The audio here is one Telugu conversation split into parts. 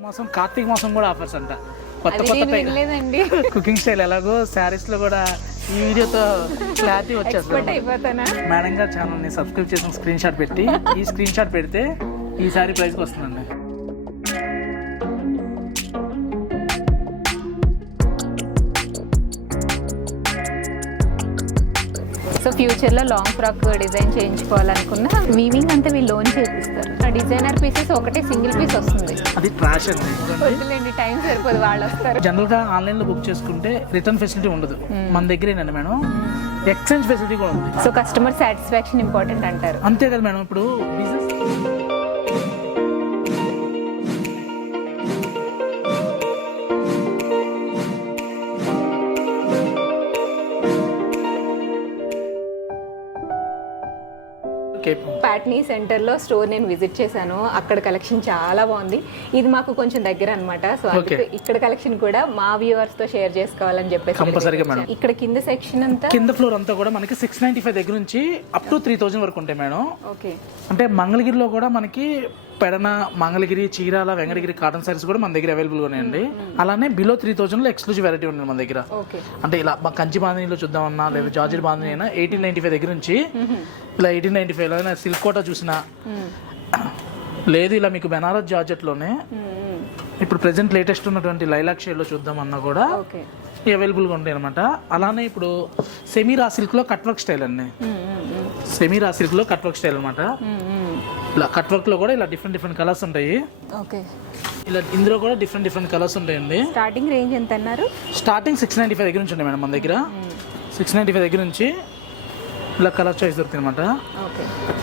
మాసం కార్తీక మాసం కూడా ఆఫర్స్ అంట. కొత్త కుకింగ్ స్టైల్ ఎలాగో శారీస్ లో కూడా ఈ వీడియోతో క్లారిటీ వచ్చేస్తుంది. మేడం గారు ఛానల్ ని సబ్స్క్రైబ్ చేసిన స్క్రీన్ షాట్ పెట్టి ఈ స్క్రీన్ షాట్ పెడితే ఈ సారీ ప్రైస్ కి వస్తుందండి. సో ఫ్యూచర్లో లాంగ్ ఫ్రాక్ డిజైన్ చేయించుకోవాలనుకున్న వీవింగ్ అంతా వీళ్ళు లోన్ చేపిస్తారు. డిజైనర్ పీసెస్ ఒకటే సింగిల్ పీస్ వస్తుంది. అది ట్రాష్ అండి. వద్దులేండి, టైం సరిపోదు, వాళ్ళు వస్తారు. జనరల్ గా ఆన్లైన్ లో బుక్ చేసుకుంటే రిటర్న్ ఫెసిలిటీ ఉండదు. మన దగ్గర ఏంటండి మేడం, ఎక్స్చేంజ్ ఫెసిలిటీ కూడా ఉంది. సో కస్టమర్ సాటిస్ఫాక్షన్ ఇంపార్టెంట్ అంటారు. అంతే కదా మేడం. ఇప్పుడు బిజినెస్ ప్యాట్నీ సెంటర్లో స్టోర్ నేను విజిట్ చేశాను. అక్కడ కలెక్షన్ చాలా బాగుంది. ఇది మాకు కొంచెం దగ్గర అనమాట. సో ఇక్కడ కలెక్షన్ కూడా మా వ్యూవర్స్ తో షేర్ చేసుకోవాలని చెప్పేసి ఇక్కడ కింద సెక్షన్ అంతా, కింద ఫ్లోర్ అంతా కూడా మనకి 695 దగ్గర నుంచి అప్ టు 3000 వరకు ఉంటాయి మేడం. ఓకే. అంటే మంగళగిరిలో కూడా మనకి పెడన, మంగళగిరి, చీరాల, వెంకటగిరి కాటన్ సారీస్ కూడా మన దగ్గర అవైలబుల్ గా ఉన్నాయండి. అలానే బిలో 3000 లో ఎక్స్క్లూజివ్ వెరైటీ ఉంది మన దగ్గర. అంటే ఇలా కంచి బాంధనీలో చూద్దామన్నా లేదా జార్జెట్ బాంధనీ అయినా 1895 దగ్గర నుంచి ఇలా 1895 లో సిల్క్ కోటా చూసినా లేదు, ఇలా మీకు బెనారస్ జార్జెట్ లోనే ఇప్పుడు ప్రెసెంట్ లేటెస్ట్ ఉన్నటువంటి లైలాక్ షేడ్ లో చూద్దామన్నా కూడా అవైలబుల్ గా ఉంటాయి అనమాట. అలానే ఇప్పుడు సెమీ రా సిల్క్ లో కట్ వర్క్ స్టైల్ అండి. సెమీ రా సిల్క్ లో కట్ వర్క్ స్టైల్ అనమాట. ఇలా కట్ వర్క్ లో కూడా ఇలా డిఫరెంట్ కలర్స్ ఉంటాయి. ఓకే. ఇలా ఇందులో కూడా డిఫరెంట్ కలర్స్ ఉంటాయండి. స్టార్టింగ్ రేంజ్ ఎంత అన్నారు? స్టార్టింగ్ 695 దగ్గర నుంచి ఉంటాయి మేడం మన దగ్గర. 695 దగ్గర నుంచి ఇలా కలర్ చాయిస్ దొరుకుతుంది అనమాట.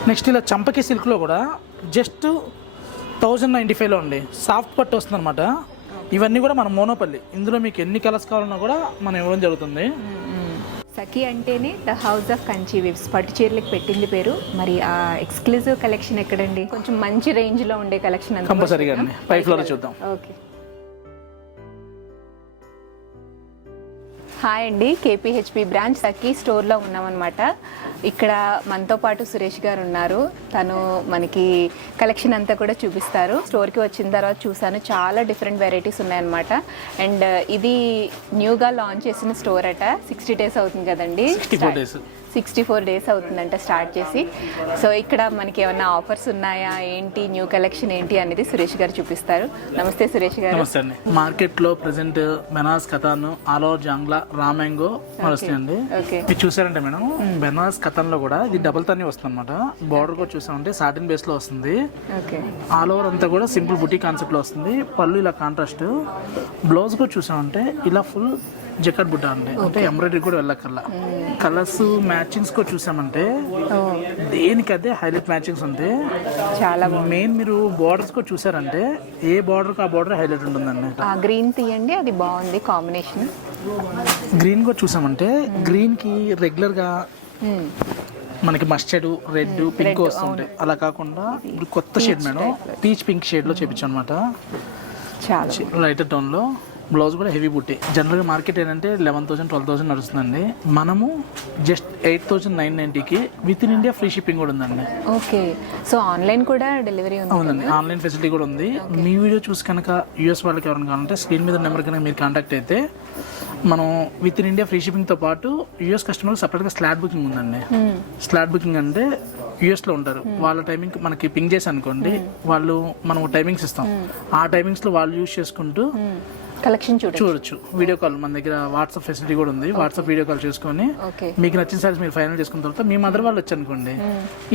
నెక్స్ట్ ఇలా చంపకి సిల్క్ లో కూడా జస్ట్ 1095 లో అండి. సాఫ్ట్ పట్టు వస్తుంది అనమాట. ఇవన్నీ కూడా మన మోనోపల్లి. ఇందులో మీకు ఎన్ని కలర్స్ కావాలన్నా కూడా మనం ఇవ్వడం జరుగుతుంది. సఖీ అంటేనే the house of Kanchi weaves. పట్టు చీరలకు పెట్టింది పేరు. మరి ఆ ఎక్స్క్లూజివ్ కలెక్షన్ ఎక్కడండి? కొంచెం మంచి రేంజ్ లో ఉండే కలెక్షన్ కంపల్సరీగా పై ఫ్లోర్ చూద్దాం. ఓకే. హాయ్ అండి, కేపీహెచ్పి బ్రాంచ్ సఖీ స్టోర్లో ఉన్నామన్నమాట. ఇక్కడ మనతో పాటు సురేష్ గారు ఉన్నారు. తను మనకి కలెక్షన్ అంతా కూడా చూపిస్తారు. స్టోర్కి వచ్చిన తర్వాత చూసాను, చాలా డిఫరెంట్ వెరైటీస్ ఉన్నాయన్నమాట. అండ్ ఇది న్యూగా లాంచ్ చేసిన స్టోర్ అట. 60 days అవుతుంది కదండి. 64 days అవుతుందంట స్టార్ట్ చేసి. సో ఇక్కడ మనకి ఏమన్నా ఆఫర్స్ ఉన్నాయా ఏంటి, న్యూ కలెక్షన్ ఏంటి అనేది సురేష్ గారు చూపిస్తారు. నమస్తే సురేష్ గారు. నమస్తే అండి. మార్కెట్ లో present Banaras katan, all over jangla, రామ్యాంగో నడుస్తాయండి. మీరు చూసారంటే మేడం, బెనారస్ కథాన్ లో కూడా ఇది డబుల్ తన్ని వస్తుంది అనమాట. బార్డర్ కూడా చూసామంటే సాటిన్ బేస్ లో వస్తుంది. ఆల్ ఓవర్ అంతా కూడా సింపుల్ బుటీ కాన్సెప్ట్ లో వస్తుంది. పళ్ళు ఇలా కాంట్రాస్ట్. బ్లౌజ్ కూడా చూసామంటే ఇలా ఫుల్ జకట్ బుట్ట అండి. అంటే ఎంబ్రాయిడరీ కూడా వెళ్ళక్కర్లా. కలర్స్ మ్యాచింగ్స్ కూడా చూసామంటే దేనికి అదే హైలైట్ మ్యాచింగ్స్ ఉంటాయి. చాలా మెయిన్ మీరు బార్డర్స్ కూడా చూసారంటే ఏ బార్డర్ కి ఆ బార్డర్ హైలైట్ ఉంటుందండి. గ్రీన్ తీయండి, అది బాగుంది కాంబినేషన్. గ్రీన్ కూడా చూసామంటే గ్రీన్ కి రెగ్యులర్ గా మనకి మస్టర్డ్, రెడ్, పింక్ వస్తుంటాయి. అలా కాకుండా ఇప్పుడు కొత్త shade madam, peach pink shade లో చేపించాం అనమాట. చాలా లైటర్ టోన్ లో. బ్లౌజ్ కూడా హెవీ బుట్టి. జనరల్గా మార్కెట్ ఏంటంటే 11,000 12,000 నడుస్తుందండి. మనము జస్ట్ 8,990కి within India free shipping కూడా ఉందండి. ఓకే. సో ఆన్లైన్ కూడా డెలివరీ ఉంది? అవునండి, ఆన్లైన్ ఫెసిలిటీ కూడా ఉంది. మీ వీడియో చూసి కనుక యూఎస్ వాళ్ళకి ఎవరైనా కావాలంటే స్క్రీన్ మీద నెంబర్ కనుక మీరు కాంటాక్ట్ అయితే మనం విత్ ఇన్ ఇండియా ఫ్రీ షిప్పింగ్తో పాటు యూఎస్ కస్టమర్కి సపరేట్గా స్లాట్ బుకింగ్ ఉందండి. స్లాట్ బుకింగ్ అంటే యూఎస్లో ఉంటారు, వాళ్ళ టైమింగ్ మనకి పింగ్ చేసి అనుకోండి, వాళ్ళు మనం టైమింగ్స్ ఇస్తాం. ఆ టైమింగ్స్లో వాళ్ళు యూజ్ చేసుకుంటూ కలెక్షన్ చూడొచ్చు. వీడియో కాల్ మన దగ్గర వాట్సాప్ ఫెసిలిటీ కూడా ఉంది. వాట్సాప్ వీడియో కాల్ చేసుకొని మీకు నచ్చిన సారీస్ మీరు ఫైనల్ చేసుకున్న తర్వాత మీ మదర్ వాళ్ళు వచ్చి అనుకోండి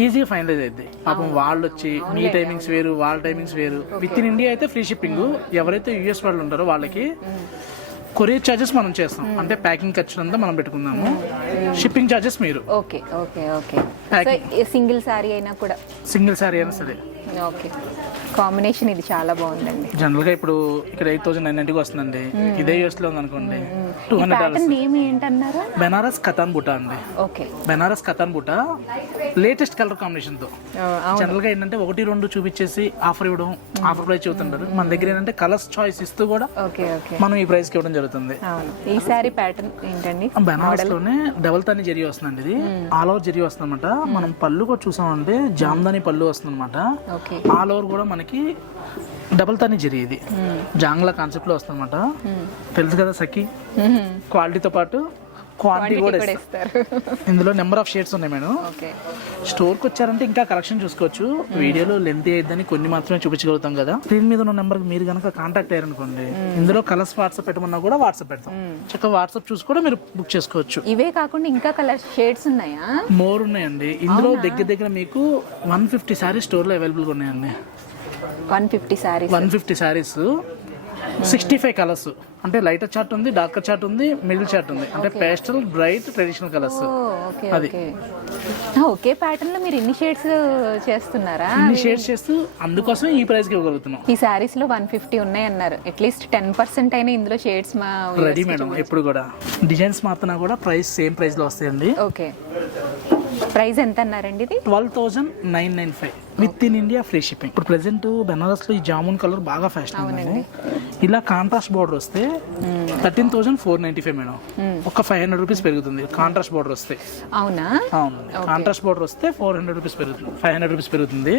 ఈజీగా ఫైనలైజ్ అయింది. పాపం వాళ్ళు వచ్చి మీ టైమింగ్స్ వేరు, వాళ్ళ టైమింగ్స్ వేరు. విత్ ఇన్ ఇండియా అయితే ఫ్రీ షిప్పింగ్. ఎవరైతే యూఎస్ వాళ్ళు ఉంటారో వాళ్ళకి కొరియర్ చార్జెస్ మనం చేస్తాం. అంటే ప్యాకింగ్ ఖర్చులంతా మనం పెట్టుకుందాము, షిప్పింగ్ చార్జెస్ మీరు. Okay okay okay. Single sorry అయినా కూడా, సింగిల్ సారీ అయినా సరే. ఓకే. కాంబినేషన్ ఇది చాలా బాగుందండి. జనరల్ గా ఇప్పుడు ఇక్కడ 8,990 వస్తుందండి. ఇదే యూఎస్ లో ఉంది అనుకోండి $200. బెనారస్ కథాన్ బుటా అండి. Okay. Banaras katan buta latest colour combination తో. జనరల్ గా ఏంటంటే 1-2 చూపించేసి ఆఫర్ ఇవ్వడం, ఆఫర్ ప్రైస్ చెబుతుంటారు. మన దగ్గర ఏంటంటే కలర్స్ చాయిస్ ఇస్తూ కూడా మనం ఈ ప్రైస్ కి ఇవ్వడం జరుగుతుంది. ఈ సారీ ప్యాటర్న్ ఏంటండి? బెనారస్ లోనే డబుల్ తాని జరీ వస్తుందండి. ఇది ఆల్ ఓవర్ జరీ వస్తుంది అనమాట. మనం పళ్ళు కూడా చూసామంటే జామ్దాని పళ్ళు వస్తుంది అనమాట. ఆల్ ఓవర్ కూడా మనకి మనకి డబుల్ తని జరీ ఇది జాంగ్లా కాన్సెప్ట్ లో వస్తుంది అనమాట. తెలుసు కదా సఖి, క్వాలిటీతో పాటు క్వాంటిటీ కూడా ఇస్తారు. ఇందులో నెంబర్ ఆఫ్ షేడ్స్ ఉన్నాయి మేడం. స్టోర్కి వచ్చారంటే ఇంకా కలెక్షన్ చూసుకోవచ్చు. వీడియోలో లెంత్ అయ్యిద్దని కొన్ని మాత్రమే చూపించగలుగుతాం కదా. స్క్రీన్ మీద ఉన్న నెంబర్ మీరు కనుక కాంటాక్ట్ అయ్యారనుకోండి, ఇందులో కలర్స్ వాట్సాప్ పెట్టమన్నా కూడా వాట్సాప్ పెడతాం. చక్కగా వాట్సాప్ చూసి కూడా మీరు బుక్ చేసుకోవచ్చు. ఇవే కాకుండా ఇంకా కలర్ షేడ్స్ ఉన్నాయా? మోర్ ఉన్నాయండి. ఇందులో దగ్గర మీకు 150 సారీస్ స్టోర్ లో అవైలబుల్ గా ఉన్నాయండి. 150 సారీస్ 65 కలర్స్. అంటే లైటర్ చార్ట్ ఉంది, డార్కర్ చార్ట్ ఉంది, మిడిల్ చార్ట్ ఉంది. అంటే పేస్టల్, బ్రైట్, ట్రెడిషనల్ కలర్స్. అది ఒకే ప్యాటర్న్ లో మీరు ఇన్ని షేడ్స్ చేస్తున్నారా? ఇన్ని షేడ్స్ చేస్తూ అందుకోసం ఈ ప్రైస్ కి ఇవ్వగలుగుతున్నాం. ఈ సారీస్ లో 150 ఉన్నాయి అన్నారు. అట్లీస్ట్ 10% అయినా ఇందులో షేడ్స్ రెడీ మేడం. ఎప్పుడు కూడా డిజైన్స్ మాత్రం కూడా ప్రైస్ సేమ్ ప్రైస్ లో వస్తాయండి. ఓకే, ప్రైస్ ఎంత అన్నారండి ఇది? 12,995 with in India free shipping. ఇప్పుడు ప్రెసెంట్ బెనారస్ లో ఈ జామున్ కలర్ బాగా ఫ్యాషన్ ఉందండి. ఇలా కాంట్రాస్ట్ బోర్డర్ వస్తే 13,495 మేడం. ఒక 500 రూపీస్ పెరుగుతుంది కాంట్రాస్ట్ బోర్డర్ వస్తే. అవునా? అవును, కాంట్రాస్ట్ బోర్డర్ వస్తే 400 రూపీస్ పెరుగుతుంది, 500 రూపీస్ పెరుగుతుంది.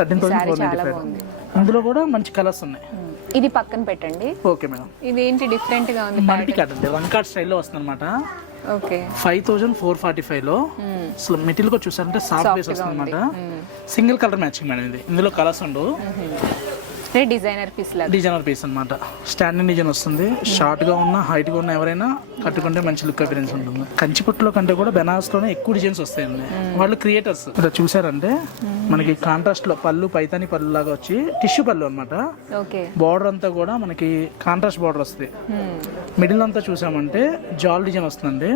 13,495. ఇందులో కూడా మంచి కలర్స్ ఉన్నాయి. ఇది పక్కన పెట్టండి. Okay madam. ఇది ఏంటి డిఫరెంట్ గా ఉంది? మల్టీ కట్ అంటే వన్ కార్డ్ స్టైల్లో వస్తుంది అనమాట. ఓకే, 5,445 లో అసలు మెటీరియల్ కూడా చూసారంటే సాఫ్ట్ బేస్ వస్తుంది అనమాట. సింగిల్ కలర్ మ్యాచింగ్ మేడం ఇది. ఇందులో కలర్స్ ఉండవు. డిజైనర్ పీస్ లాగా, డిజైనర్ పీస్ అనమాట. స్టాండింగ్ డిజైన్ వస్తుంది. షార్ట్ గా ఉన్న, హైట్ గా ఉన్న ఎవరైనా కట్టుకుంటే మంచి లుక్ అపిరెన్స్ ఉంటుంది. కంచిపట్టులో కంటే కూడా బెనారస్ లోనే ఎక్కువ డిజైన్స్ వస్తాయండి. వాళ్ళు క్రియేటర్స్. ఇక్కడ చూసారంటే మనకి కాంట్రాస్ట్ లో పళ్ళు పైతాని పళ్ళు లాగా వచ్చి టిష్యూ పళ్ళు అనమాట. బార్డర్ అంతా కూడా మనకి కాంట్రాస్ట్ బార్డర్ వస్తుంది. మిడిల్ అంతా చూసామంటే జాల్ డిజైన్ వస్తుందండి.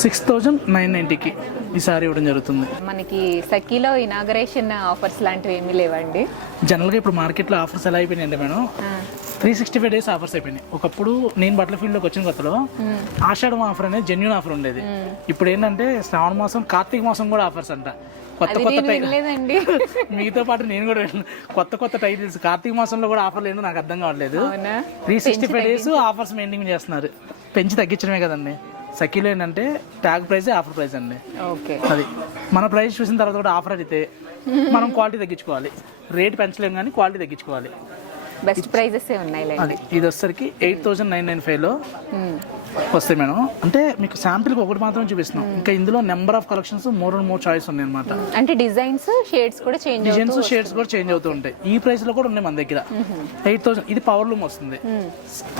6,990కి ఈ సారీ ఇవ్వడం జరుగుతుంది. మనకి సఖీలో ఇనాగరేషన్ ఆఫర్స్ లాంటివి ఏమీ లేవండి. జనరల్గా ఇప్పుడు మార్కెట్లో ఆఫర్స్ ఎలా అయిపోయినాయంటే మేడం, 365 డేస్ ఆఫర్స్ అయిపోయినాయి. ఒకప్పుడు నేను బట్టల ఫీల్డ్లోకి వచ్చిన కొత్తలో ఆషాఢం ఆఫర్ అనేది జెన్యూన్ ఆఫర్ ఉండేది. ఇప్పుడు ఏంటంటే శ్రావణ మాసం, కార్తీక మాసం కూడా ఆఫర్స్ అంట. కొత్త మీతో పాటు నేను కూడా కొత్త టైటిల్స్. కార్తీక మాసంలో కూడా ఆఫర్లు ఏంటో నాకు అర్థం కావట్లేదు. 365 డేస్ ఆఫర్స్ మెయింటైన్ చేస్తున్నారు. పెంచి తగ్గించడమే కదండి. సఖీలో ఏంటంటే ట్యాగ్ ప్రైస్ ఆఫర్ ప్రైస్ అండి. అది మన ప్రైస్ చూసిన తర్వాత కూడా ఆఫర్ అయితే మనం క్వాలిటీ తగ్గించుకోవాలి. రేట్ పెంచలేము కానీ క్వాలిటీ తగ్గించుకోవాలి. బెస్ట్ ప్రైజెస్ ఉన్నాయి. అది ఇది వచ్చేసరికి 8,995 లో వస్తాయి మేడం. అంటే మీకు శాంపిల్కి ఒకటి మాత్రం చూపిస్తున్నాం. ఇంకా ఇందులో number of collections more choice ఉన్నాయి అనమాట. అంటే డిజైన్స్ షేడ్స్ కూడా చేంజ్ అవుతూ ఉంటాయి. ఈ ప్రైస్ లో కూడా ఉన్నాయి మన దగ్గర. 8,000 ఇది పవర్ లూమ్ వస్తుంది.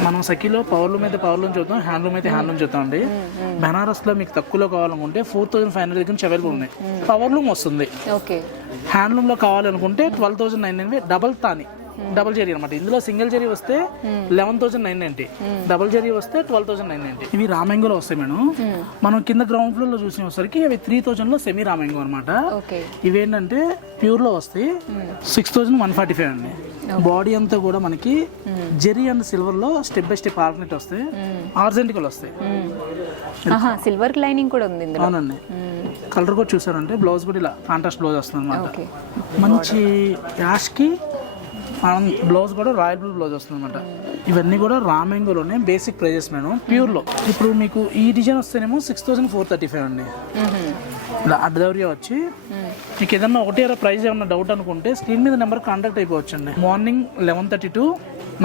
మనం సఖీలో పవర్ లూమ్ అయితే పవర్ లూమ్ చూద్దాం, హ్యాండ్లూమ్ అయితే హ్యాండ్లూమ్ చూద్దాం అండి. బెనారస్ లో మీకు తక్కువలో కావాలనుకుంటే 4,500 దగ్గర నుంచి అవైలబుల్ ఉన్నాయి. పవర్ లూమ్ వస్తుంది. హ్యాండ్లూమ్ లో కావాలనుకుంటే 12,990 డబల్ తాని, డబుల్ జరీ అనమాట. ఇందులో సింగిల్ జరీ వస్తే 11,990, డబుల్ జరీ వస్తే 12,990. ఇవి రామ్యాంగోలో వస్తాయి మేడం. మనం కింద గ్రౌండ్ ఫ్లోర్ లో చూసేసరికి అవి 3,000 లో సెమీ రామ్యాంగో అనమాట. ఇవేంటంటే ప్యూర్ లో వస్తాయి 6,145 అండి. బాడీ అంతా కూడా మనకి జెరీ అండ్ సిల్వర్ లో స్టెప్ బై స్టెప్ ఆర్గనెట్ వస్తాయి. ఆర్జెంటికల్ వస్తాయి. సిల్వర్ లైనింగ్ కూడా ఉంది. అవునండి. కలర్ కూడా చూసారంటే బ్లౌజ్ కూడా ఇలా కాంట్రాస్ట్ బ్లౌజ్ వస్తుంది అనమాట. మంచి యాష్ కి బ్లౌజ్ కూడా రాయల్ బ్లూ బ్లౌజ్ వస్తుంది అనమాట. ఇవన్నీ కూడా రామ్యాంగోలోనే బేసిక్ ప్రైజెస్ మేడం, ప్యూర్ లో. ఇప్పుడు మీకు ఈ డిజైన్ వస్తేనేమో 6,435 అండి. ఇలా అడ్డదౌర్య వచ్చి మీకు ఏదన్నా ఒకటి ప్రైస్ ఏమన్నా డౌట్ అనుకుంటే స్క్రీన్ మీద నెంబర్ కాంటాక్ట్ అయిపోవచ్చు అండి. మార్నింగ్ 11:30 to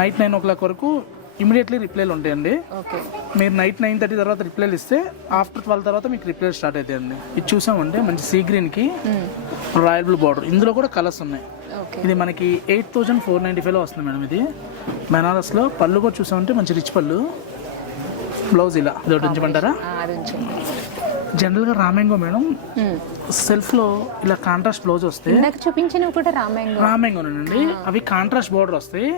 నైట్ 9 o'clock వరకు ఇమీడియట్లీ రిప్లైలు ఉంటాయండి. మీరు నైట్ 9:30 తర్వాత రిప్లైలు ఇస్తే ఆఫ్టర్ 12 తర్వాత మీకు రిప్లైలు స్టార్ట్ అవుతాయండి. ఇది చూసామంటే మంచి సీ గ్రీన్ కి రాయల్ బ్లూ బార్డర్. ఇందులో కూడా కలర్స్ ఉన్నాయి. ఇది మనకి 8,495 లో వస్తుంది మేడం. ఇది బెనారస్ లో. పళ్ళు కూడా చూసామంటే మంచి రిచ్ పళ్ళు. బ్లౌజ్ ఇలా ఇది ఉంచమంటారా? జనరల్ గా రామ్యాంగో మేడం సెల్ఫ్ లో ఇలా కాంట్రాస్ట్ బ్లౌజ్ వస్తాయి. చూపించినవి కూడా రామ్యాంగోనండి. అవి కాంట్రాస్ట్ బోర్డర్ వస్తాయి.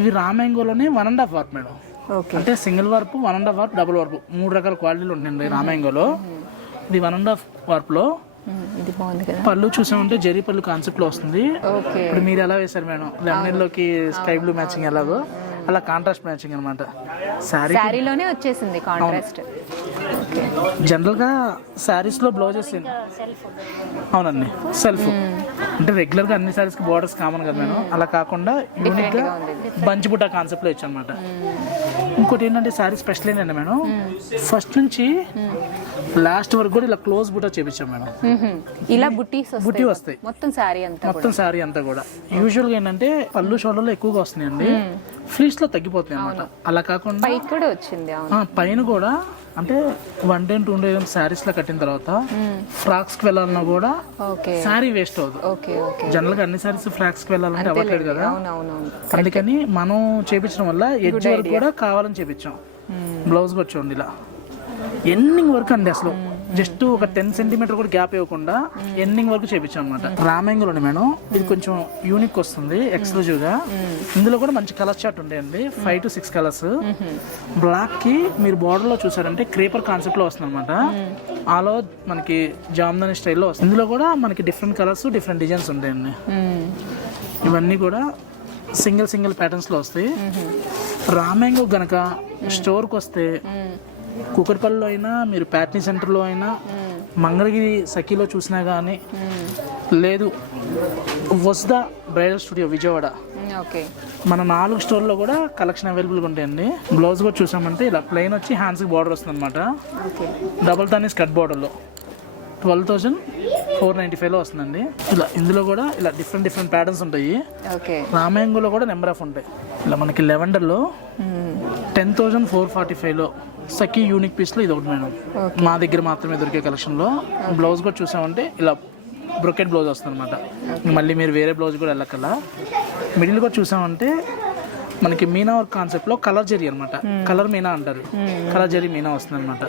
ఇవి రామ్యాంగోలోనే 1.5 వార్ప్ మేడం. అంటే single warp, 1.5 warp, double warp, 3 రకాల క్వాలిటీలు ఉంటాయండి రామ్యాంగోలో. ఇది 1.5 వార్ప్ లో. పళ్ళు చూసామంటే జరీ పళ్ళు కాన్సెప్ట్ లో వస్తుంది. ఇప్పుడు మీరు ఎలా వేశారు మేడం, లెమన్ లోకి స్కై బ్లూ మ్యాచింగ్ ఎలాగో అలా కాంట్రాస్ట్ మ్యాచింగ్ అనమాట. సారీలోనే వచ్చేసింది కాంట్రాస్ట్. జనరల్ గా శారీస్ లో బ్లౌజెస్ అవునండి సెల్ఫ్ అంటే రెగ్యులర్ గా అన్ని సారీస్ కి బోర్డర్స్ కామన్ కదా మేడం, అలా కాకుండా యూనిక్ గా బంచ్ బుట్ట కాన్సెప్ట్ లో ఇచ్చాను అనమాట. ఇంకోటి ఏంటంటే సారీ స్పెషల్ ఏంటంటే మేడం, ఫస్ట్ నుంచి లాస్ట్ వరకు కూడా ఇలా క్లోజ్ బుట్ట చేపించాం మేడం. ఇలా బుట్టి వస్తాయి మొత్తం సారీ అంతా కూడా. యూజువల్ గా ఏంటంటే పళ్ళు షోల్డర్లో ఎక్కువగా వస్తున్నాయండి, ఫ్లీట్స్ లో తగ్గిపోతున్నాయి అనమాట. అలా కాకుండా పైకి కూడా వచ్చింది. పైన కూడా అంటే 1 day 2 days శారీస్ లో కట్టిన తర్వాత ఫ్రాక్స్ కి వెళ్ళాలన్నా కూడా శారీ వేస్ట్ అవుతుంది. జనరల్ గా అన్ని శారీస్ ఫ్రాక్స్ కి వెళ్ళాలంటే అవ్వట్లేదు కదా, అందుకని మనం చేపించడం వల్ల ఎడ్జ్ వరకు కూడా కావాలని చేపించాం. బ్లౌజ్ కూడా చూడండి ఇలా ఎండింగ్ వరకు అండి, అసలు జస్ట్ ఒక 10 cm కూడా గ్యాప్ ఇవ్వకుండా ఎండింగ్ వరకు చేపించాం అనమాట. రామ్యాంగోలోనే మేడం ఇది కొంచెం యూనిక్ వస్తుంది ఎక్స్క్లూజివ్ గా. ఇందులో కూడా మంచి కలర్ చార్ట్ ఉంటాయండి, 5 to 6 కలర్స్. బ్లాక్ కి మీరు బార్డర్ లో చూసారంటే క్రేపర్ కాన్సెప్ట్ లో వస్తుంది అనమాట. ఆలో మనకి జామ్దాని స్టైల్లో వస్తుంది. ఇందులో కూడా మనకి డిఫరెంట్ కలర్స్ డిఫరెంట్ డిజైన్స్ ఉంటాయండి. ఇవన్నీ కూడా సింగిల్ ప్యాటర్న్స్ లో వస్తాయి. రామ్యాంగో గనక స్టోర్కి వస్తే కూకట్పల్లిలో అయినా మీరు ప్యాట్నీ సెంటర్లో అయినా మంగళగిరి సఖీలో చూసినా కానీ, లేదు వస్దా బ్రైడల్ స్టూడియో విజయవాడ, మన 4 స్టోర్లో కూడా కలెక్షన్ అవైలబుల్గా ఉంటాయండి. బ్లౌజ్ కూడా చూసామంటే ఇలా ప్లెయిన్ వచ్చి హ్యాండ్స్కి బార్డర్ వస్తుంది అనమాట. డబుల్ తానీస్ కట్ బార్డర్లో 12,495లో వస్తుందండి. ఇలా ఇందులో కూడా ఇలా డిఫరెంట్ ప్యాటర్న్స్ ఉంటాయి. రామ్యాంగోలో కూడా నెంబర్ ఆఫ్ ఉంటాయి. ఇలా మనకి లెవెండర్లో 10,445లో సఖీ యూనిక్ పీస్లో ఇది ఒకటి మేడం, మా దగ్గర మాత్రమే దొరికే కలెక్షన్లో. బ్లౌజ్ కూడా చూసామంటే ఇలా బ్రొకెట్ బ్లౌజ్ వస్తుంది అనమాట. మళ్ళీ మీరు వేరే బ్లౌజ్ కూడా వెళ్ళకల్లా. మిడిల్ కూడా చూసామంటే మనకి మీనా వర్క్ కాన్సెప్ట్లో కలర్ జరీ అనమాట, కలర్ మీనా అంటారు, కలర్ జరీ మీనా వస్తుంది అనమాట.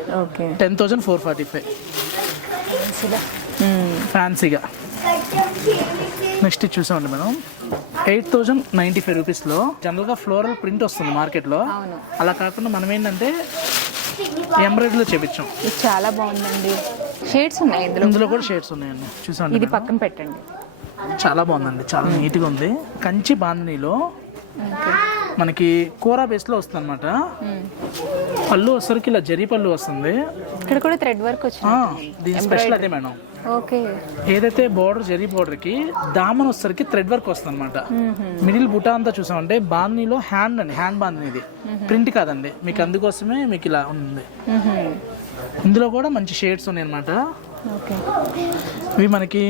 10,445 ఫ్యాన్సీగా. నెక్స్ట్ చూసామండి మేడం 8,095 రూపీస్లో. జనరల్గా ఫ్లోరల్ ప్రింట్ వస్తుంది మార్కెట్లో, అలా కాకుండా మనం ఏంటంటే ఎంబ్రాయిడరీలో చేపించాం. ఇది చాలా బాగుందండి. షేడ్స్ ఉన్నాయి ఇందులో కూడా షేడ్స్ ఉన్నాయండి, చూసాండి. ఇది పక్కన పెట్టండి. చాలా బాగుందండి, చాలా నీట్గా ఉంది. కంచి బాంధనీలో మనకి కూర బేస్లో వస్తుంది అనమాట. పళ్ళు వచ్చేసరికి ఇలా జరీ పళ్ళు వస్తుంది. ఇక్కడ కూడా థ్రెడ్ వర్క్ వచ్చింది. దీని స్పెషల్ అదే మేడం. ఏదైతే బోర్డర్ జరీ బోర్డర్ కి దామన్ వచ్చేసరికి థ్రెడ్ వర్క్ వస్తుంది అనమాట. మిడిల్ బుటా అంతా చూసామంటే బాంధనీలో హ్యాండ్ బాంధనీ, ఇది ప్రింట్ కాదండి మీకు, అందుకోసమే మీకు ఇలా ఉంది. ఇందులో కూడా మంచి షేడ్స్ ఉన్నాయి అనమాట. ఇవి మనకి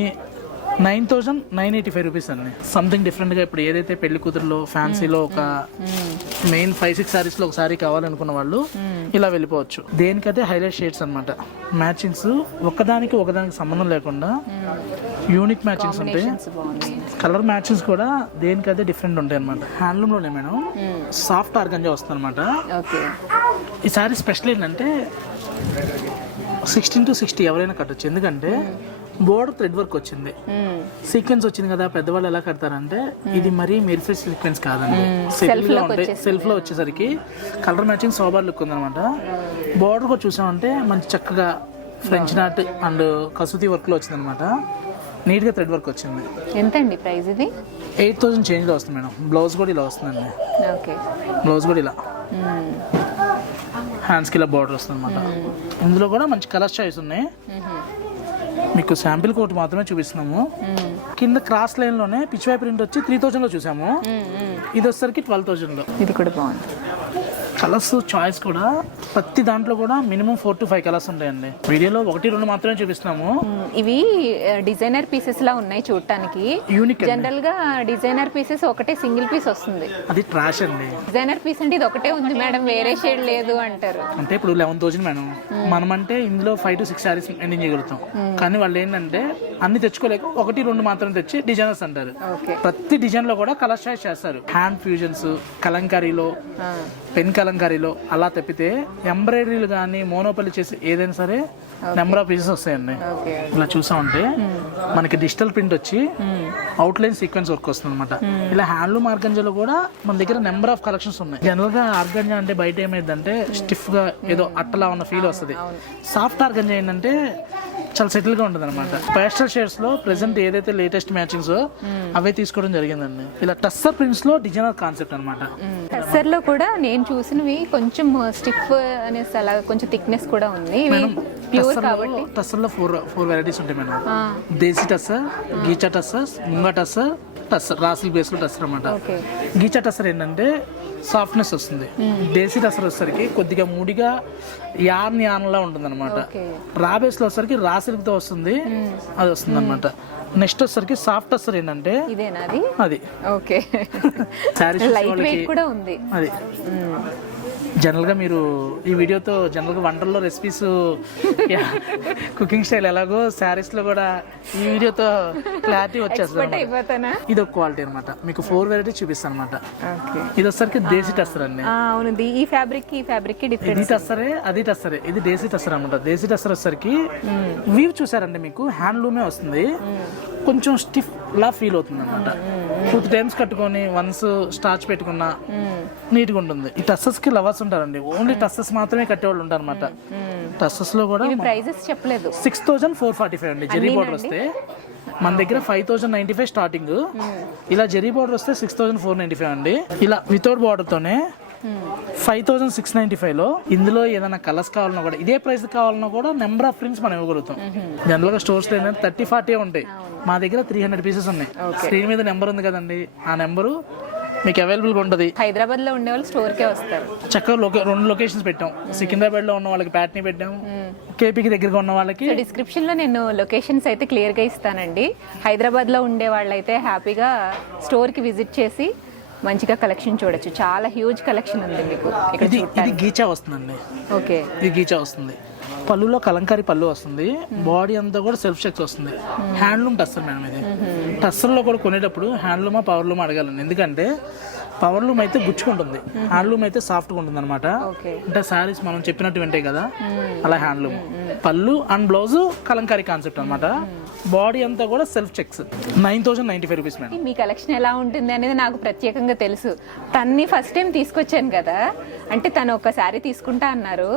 9,985 రూపీస్ అండి. సంథింగ్ డిఫరెంట్గా ఇప్పుడు ఏదైతే పెళ్లి కూతురులో ఫ్యాన్సీలో ఒక మెయిన్ 5-6 సారీస్లో ఒక సారీ కావాలనుకున్న వాళ్ళు ఇలా వెళ్ళిపోవచ్చు. దేనికైతే హైలైట్ షేడ్స్ అనమాట. మ్యాచింగ్స్ ఒకదానికి సంబంధం లేకుండా యూనిక్ మ్యాచింగ్స్ ఉంటాయి. కలర్ మ్యాచింగ్స్ కూడా దేనికైతే డిఫరెంట్ ఉంటాయి అనమాట. హ్యాండ్లూమ్లోనే మేడం సాఫ్ట్ ఆర్గంజా వస్తుంది అనమాట. ఈ సారీ స్పెషల్ ఏంటంటే 16 to 60 ఎవరైనా కట్టొచ్చు, ఎందుకంటే బోర్డర్ థ్రెడ్ వర్క్ వచ్చింది, సీక్వెన్స్ వచ్చింది కదా. పెద్దవాళ్ళు ఎలా కడతారంటే ఇది మరీ మెరిఫెస్ సీక్వెన్స్ కాదండి, సెల్ఫ్ లో వచ్చేసరికి కలర్ మ్యాచింగ్ సోబర్ లుక్ ఉందన్నమాట. బోర్డర్ కూడా చూసామంటే మంచి చక్కగా French knot and Kasuti work లో వచ్చింది అనమాట. నీట్ గా థ్రెడ్ వర్క్ వచ్చింది. ఎంత అండి ప్రైస్ ఇది? 8,000 చేంజ్ లో వస్తుంది మేడం. బ్లౌజ్ కూడా ఇలా వస్తుందండి. బ్లౌజ్ కూడా ఇలా హ్యాండ్స్కి ఇలా బార్డర్ వస్తుంది అనమాట. ఇందులో కూడా మంచి కలర్ చాయిస్ ఉన్నాయి. మీకు శాంపిల్ కోట్ మాత్రమే చూపిస్తున్నాము. కింద క్రాస్ లైన్ లోనే పిచ్వై ప్రింట్ వచ్చి 3,000లో చూసాము. ఇది వచ్చేసరికి 12,000లో. ఇది కూడా బాగుంది. కలర్స్ చాయిస్ కూడా ప్రతి దాంట్లో కూడా మినిమం 4 to 5 కలర్స్ ఉంటాయండి. వీడియోలో 1-2 మాత్రమే చూపిస్తున్నాము. ఇవి డిజైనర్ పీసెస్ లా ఉన్నాయి చూడటానికి. యూనిక్. జనరల్ గా డిజైనర్ పీసెస్ ఒకటే సింగిల్ పీస్ వస్తుంది, అది ట్రాష్ అండి. డిజైనర్ పీస్ అంటే ఇది ఒకటే ఉంది మేడం, వేరే షేడ్ లేదు అంటారు. అంటే ఇప్పుడు 11,000 మేడం, మనం అంటే ఇందులో 5 to 6 సారీస్ మెయింటైన్ చేయగలుగుతాం. కానీ వాళ్ళు ఏంటంటే అన్ని తెచ్చుకోలేక 1-2 మాత్రం తెచ్చి డిజైనర్స్ అంటారు. ప్రతి డిజైన్ లో కూడా కలర్ చాయిస్ చేస్తారు. హ్యాండ్ ఫ్యూజన్స్, కలంకారీలో, పెన్ కలంకారీలో అలా తప్పితే ఎంబ్రాయిడరీలు కానీ మోనోపల్లి చేసి ఏదైనా సరే నెంబర్ ఆఫ్ పీసెస్ వస్తాయండి. ఇలా చూసామంటే మనకి డిజిటల్ ప్రింట్ వచ్చి అవుట్లైన్ సీక్వెన్స్ వర్క్ వస్తుంది అనమాట. ఇలా హ్యాండ్లూమ్ ఆర్గంజాలో కూడా మన దగ్గర నెంబర్ ఆఫ్ కలెక్షన్స్ ఉన్నాయి. జనరల్ గా ఆర్గంజా అంటే బయట ఏమైందంటే స్టిఫ్ గా ఏదో అట్టలా ఉన్న ఫీల్ వస్తుంది. సాఫ్ట్ ఆర్గంజా ఏంటంటే చాలా సెటిల్ గా ఉంటుంది అనమాట. పేస్టల్ షేడ్స్ లో ప్రెసెంట్ ఏదైతే లేటెస్ట్ మ్యాచింగ్స్ అవే తీసుకోవడం జరిగిందండి. ఇలా టస్సర్ ప్రింట్స్ లో డిజైనర్ కాన్సెప్ట్ అనమాట. టస్సర్ లో కూడా నేను చూసినవి కొంచెం స్టిఫ్ అనేసి అలా కొంచెం థిక్నెస్ కూడా ఉంది. ఇవి ప్యూర్ కాబట్టి టస్సర్ లో ఫోర్ వెరైటీస్ ఉంటాయి మేడం. దేశీ టస్సర్, గీచా టస్సర్, ముంగా టస్సర్, టస్సర్ రాసిల్ బేస్ లో టస్సర్ అనమాట. గీచా టస్సర్ ఏంటంటే సాఫ్ట్నెస్ వస్తుంది. దేశీ టస్సర్ వచ్చేసరికి కొద్దిగా ముడిగా యాన్లా ఉంటుంది అనమాట. రా బేస్ లో వచ్చేసరికి రాసిల్క్ తో వస్తుంది, అది వస్తుంది అనమాట. నెక్స్ట్ వచ్చేసరికి సాఫ్ట్ టస్సర్ ఏంటంటే అది ఓకే లైట్ వెయిట్ కూడా ఉంది. అది జనరల్ గా మీరు ఈ వీడియోతో జనరల్ గా వంటల్లో రెసిపీస్ కుకింగ్ స్టైల్ ఎలాగో శారీస్ లో కూడా ఈ వీడియోతో క్లారిటీ వచ్చేస్తుంది. ఇది ఒక క్వాలిటీ అనమాట. మీకు 4 వెరైటీ చూపిస్తాను అనమాట. ఇది వచ్చరికి దేశీ టస్సర్ అండి. ఈ ఫ్యాబ్రిక్ డిఫరెంట్. ఇది టస్సరే, అది టస్సరే. ఇది దేశీ టస్సర్ అనమాట. దేశీ టస్సర్ వచ్చరికి వీవ్ చూసారండి, మీకు హ్యాండ్లూమే వస్తుంది. కొంచెం స్టిఫ్ లా ఫీల్ అవుతుంది అనమాట. 2 టైమ్స్ కట్టుకొని వన్స్ స్టార్చ్ పెట్టుకున్నా నీట్ గా ఉంటుంది. ఈ టస్సెస్ కి లవర్స్ ఉంటారండి, ఓన్లీ టస్సెస్ మాత్రమే కట్టేవాళ్ళు ఉంటారు అనమాట. టస్సెస్ లో కూడా ప్రైజెస్ చెప్పలేదు. 6445 అండి. జెరీ బోర్డర్ వస్తే మన దగ్గర 5095 స్టార్టింగ్. ఇలా జెరీ బోర్డర్ వస్తే 6495 అండి. ఇలా వితౌట్ బార్డర్ తోనే 5695 లో. ఇందులో ఏదైనా కలర్స్ కావాలన్నా కూడా ఇదే ప్రైస్ కావాలన్నా కూడా నెంబర్ ఆఫ్ ప్రింట్స్ మనం ఇవ్వగలుగుతాం. జనరల్ గా స్టోర్స్ లో ఏంటంటే 30-40 ఉంటాయి. మా దగ్గర 300 పీసెస్ ఉన్నాయి. స్క్రీన్ మీద నెంబర్ ఉంది కదండి, ఆ నెంబరు మీకు అవైలబుల్ గా ఉంటుంది. హైదరాబాద్ లో ఉండే వాళ్ళు స్టోర్ కే వస్తారు. చక్కగా 2 లొకేషన్స్ పెట్టాం. సికింద్రాబాద్ లో ఉన్న వాళ్ళకి ప్యాట్నీ పెట్టాం, కేపీకి దగ్గరగా ఉన్న వాళ్ళకి. డిస్క్రిప్షన్ లో నేను లొకేషన్స్ అయితే క్లియర్ గా ఇస్తానండి. హైదరాబాద్ లో ఉండే వాళ్ళైతే హ్యాపీగా స్టోర్ కి విజిట్ చేసి మంచిగా కలెక్షన్ చూడొచ్చు. చాలా హ్యూజ్ కలెక్షన్ ఉంది మీకు ఇక్కడ. ఇది గీచా వస్తుందండి. ఓకే, ఇది గీచా వస్తుంది. పళ్ళులో కలంకారీ పళ్ళు వస్తుంది. బాడీ అంతా కూడా సెల్ఫ్ చెక్స్ వస్తుంది. Handloom tussar madam. ఇది టస్సర్ లో కూడా కొనేటప్పుడు హ్యాండ్లూమా పవర్లూమా అడగాలండి. ఎందుకంటే పవర్లూమ్ అయితే గుచ్చుకుంటుంది, హ్యాండ్లూమ్ అయితే సాఫ్ట్గా ఉంటుంది అనమాట. అంటే శారీస్ మనం చెప్పినట్టు వింటాయి కదా, అలా హ్యాండ్లూమ్. పళ్ళు అండ్ బ్లౌజ్ కలంకారీ కాన్సెప్ట్ అనమాట. బాడీ అంతా కూడా సెల్ఫ్ చెక్స్. 9095 rupees madam. మీ కలెక్షన్ ఎలా ఉంటుంది అనేది నాకు ప్రత్యేకంగా తెలుసు. తన్ని ఫస్ట్ టైం తీసుకొచ్చాను కదా, అంటే తను ఒక శారీ తీసుకుంటా అన్నారు.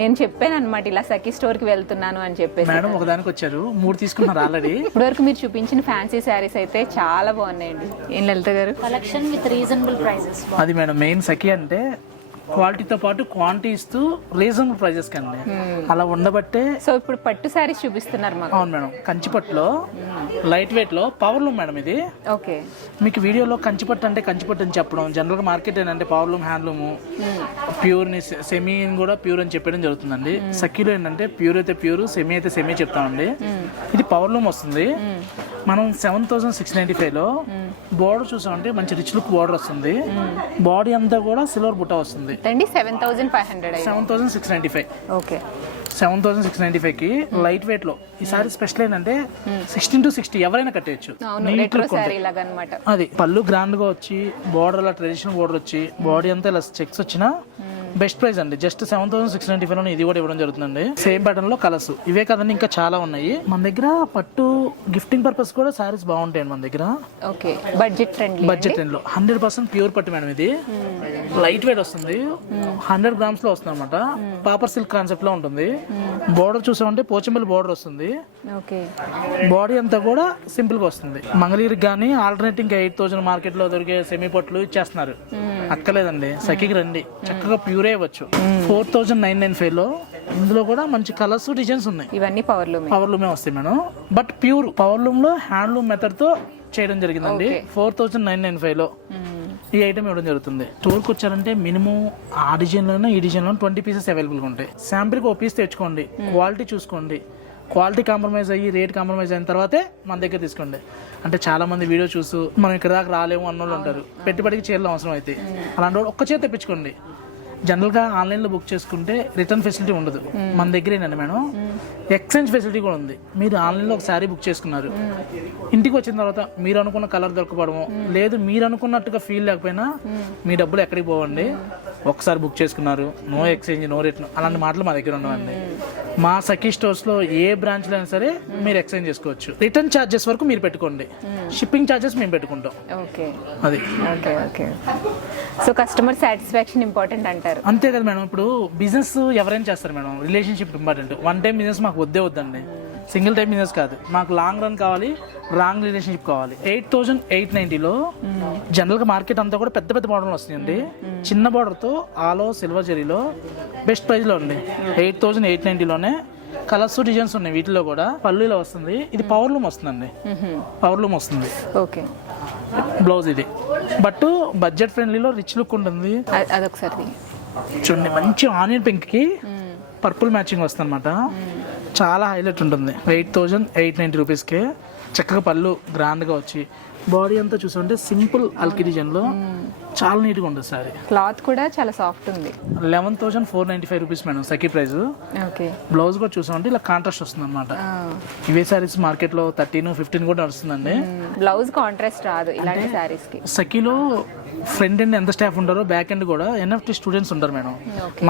నేను చెప్పాను అనమాట, ఇలా సఖీ స్టోర్ కి వెళ్తున్నాను అని చెప్పేసి. మేడం ఒకదానికి వచ్చారు, 3 తీసుకున్నారు ఆల్రెడీ. ఇప్పటివరకు మీరు చూపించిన ఫ్యాన్సీ శారీస్ అయితే చాలా బాగున్నాయండి. ఏం లలిత గారు? Collection with reasonable prices. అది మేడం మెయిన్ సఖీ అంటే క్వాలిటీతో పాటు క్వాంటిటీ ఇస్తూ రీజనబుల్ ప్రైజెస్ కండి. అలా ఉండబట్టే. సో ఇప్పుడు పట్టు శారీస్ చూపిస్తున్నారు మాకు. అవును మేడం, కంచిపట్టులో లైట్ వెయిట్ లో పవర్లూమ్ మేడం. ఇది ఓకే. మీకు వీడియోలో కంచిపట్టు అంటే కంచిపట్టు అని చెప్పడం, జనరల్ గా మార్కెట్ ఏంటంటే పవర్లూమ్, హ్యాండ్లూమ్, ప్యూర్ ని సెమీ కూడా ప్యూర్ అని చెప్పడం జరుగుతుందండి. సఖీలో ఏంటంటే ప్యూర్ అయితే ప్యూర్, సెమీ అయితే సెమీ చెప్తామండి. ఇది పవర్లూమ్ వస్తుంది. మనం 7695 లో బోర్డర్ చూసామంటే మంచి రిచ్ లుక్ బోర్డర్ వస్తుంది. బాడీ అంతా కూడా సిల్వర్ బుట్ట వస్తుంది. 7595. ఓకే, 7695 కి లైట్ వెయిట్ లో. ఈసారి స్పెషల్ ఏంటంటే 16-60 ఎవరైనా కట్టేయచ్చు. అది పళ్ళు గ్రాండ్ గా వచ్చి, బోర్డర్ అలా ట్రెడిషనల్ బోర్డర్ వచ్చి, బాడీ అంతా ఇలా చెక్స్ వచ్చిన బెస్ట్ ప్రైస్ అండి. జస్ట్ 7695 లో ఇది కూడా ఇవ్వడం జరుగుతుందండి. సేమ్ ప్యాటర్న్ లో కలర్స్ ఇవే కదండి, ఇంకా చాలా ఉన్నాయి మన దగ్గర. పట్టు గిఫ్టింగ్ పర్పస్ కూడా సారీస్ బాగుంటాయండి మన దగ్గర. ఓకే, బడ్జెట్ ఫ్రెండ్లీ లో 100% ప్యూర్ పట్టు మేడం. ఇది లైట్ వెయిట్ వస్తుంది, 100 గ్రామ్స్ లో వస్తుంది అనమాట. పాపర్ సిల్క్ కాన్సెప్ట్ లో ఉంటుంది. బోర్డర్ చూసామంటే పోచంపల్లి బోర్డర్ వస్తుంది. బాడీ అంతా కూడా సింపుల్ గా వస్తుంది. మంగళగిరికి కానీ ఆల్టర్నేటివ్ 8000 మార్కెట్ లో దొరికే సెమీ పట్లు ఇచ్చేస్తున్నారు. అక్కలేదండి, సఖీకి రండి, చక్కగా ప్యూరే ఇవ్వచ్చు. 4995 లో ఇందులో కూడా మంచి కలర్స్, డిజైన్స్ ఉన్నాయి. ఇవన్నీ పవర్లూమే వస్తాయి మేడం. బట్ ప్యూర్ పవర్లూమ్ లో హ్యాండ్లూమ్ మెథడ్ తో చేయడం జరిగిందండి. 4995 లో ఈ ఐటమ్ ఇవ్వడం జరుగుతుంది. స్టోర్కి వచ్చారంటే మినిమం ఆ డిజైన్ లోనే ఈ డిజైన్ లో 20 పీసెస్ అవైలబుల్ గా ఉంటాయి. శాంపిల్ కి ఒక పీస్ తెచ్చుకోండి, క్వాలిటీ చూసుకోండి. క్వాలిటీ కాంప్రమైజ్ అయ్యి రేట్ కాంప్రమైజ్ అయిన తర్వాతే మన దగ్గర తీసుకోండి. అంటే చాలా మంది వీడియో చూసు మనం ఇక్కడ దాకా రాలేము అన్నోళ్ళు ఉంటారు. పెట్టుబడికి చీరలు అవసరం అయితే అలాంటి వాళ్ళు ఒక్క చేతి తెప్పించుకోండి. జనరల్గా ఆన్లైన్లో బుక్ చేసుకుంటే రిటర్న్ ఫెసిలిటీ ఉండదు. మన దగ్గర ఏంటంటే మేడం ఎక్స్చేంజ్ ఫెసిలిటీ కూడా ఉంది. మీరు ఆన్లైన్లో ఒక శారీ బుక్ చేసుకున్నారు, ఇంటికి వచ్చిన తర్వాత మీరు అనుకున్న కలర్ దొరకపోవడము, లేదు మీరు అనుకున్నట్టుగా ఫీల్ లేకపోయినా మీ డబ్బులు ఎక్కడికి పోవండి. ఒకసారి బుక్ చేసుకున్నారు, నో ఎక్స్చేంజ్, నో రిటర్న్, అలాంటి మాటలు మా దగ్గర ఉండవండి. మా సఖీ స్టోర్స్లో ఏ బ్రాంచ్లో అయినా సరే మీరు ఎక్స్చేంజ్ చేసుకోవచ్చు. రిటర్న్ ఛార్జెస్ వరకు మీరు పెట్టుకోండి, షిప్పింగ్ ఛార్జెస్ మేము పెట్టుకుంటాం. అది సో కస్టమర్ సాటిస్ఫాక్షన్ ఇంపార్టెంట్ అంటారు. అంతే కదా మేడం. ఇప్పుడు బిజినెస్ ఎవరైనా చేస్తారు madam, relationship important. One time business మాకు వద్దండి. సింగిల్ టైం బిజినెస్ కాదు, మాకు లాంగ్ రన్ కావాలి, రాంగ్ రిలేషన్షిప్ కావాలి. 8,890లో జనరల్గా మార్కెట్ అంతా కూడా పెద్ద పెద్ద మోడల్ వస్తాయండి. చిన్న బార్డర్తో ఆల్ ఓవర్ సిల్వర్ జరీలో బెస్ట్ ప్రైస్లో ఉంది. 8,890లోనే కలర్స్ డిజైన్స్ ఉన్నాయి. వీటిలో కూడా పళ్ళులో వస్తుంది. ఇది పవర్ లూమ్ వస్తుందండి, పవర్ లూమ్ వస్తుంది. ఓకే, బ్లౌజ్ ఇది. బట్ బడ్జెట్ ఫ్రెండ్లీలో రిచ్ లుక్ ఉంటుంది. అదొకసారి చూడండి, మంచి ఆనియన్ పింక్ కి పర్పుల్ మ్యాచింగ్ వస్తుంది అనమాట. చాలా హైలైట్ ఉంటుంది. 8,890 రూపీస్కి చక్కగా పళ్ళు గ్రాండ్గా వచ్చి బాడీ అంతా చూసుకుంటే సింపుల్ అల్కి డిజైన్లో చాలా నీట్గా ఉంటుంది సారీ. క్లాత్ కూడా చాలా సాఫ్ట్ ఉంది. 11,495 రూపీస్ మేడం సఖీ ప్రైస్. ఓకే, బ్లౌజ్ కూడా చూసామంటే ఇలా కాంట్రాస్ట్ వస్తుంది అనమాట. ఇవే సారీస్ మార్కెట్లో 13-15 కూడా నడుస్తుందండి. బ్లౌజ్ కాంట్రాస్ట్ రాదు ఇలాంటి సారీస్ కి. సఖీలో ఫ్రంట్ ఎండ్ ఎంత స్టాఫ్ ఉంటారో బ్యాక్ ఎండ్ కూడా ఎన్ఎఫ్టీ స్టూడెంట్స్ ఉంటారు మేడం.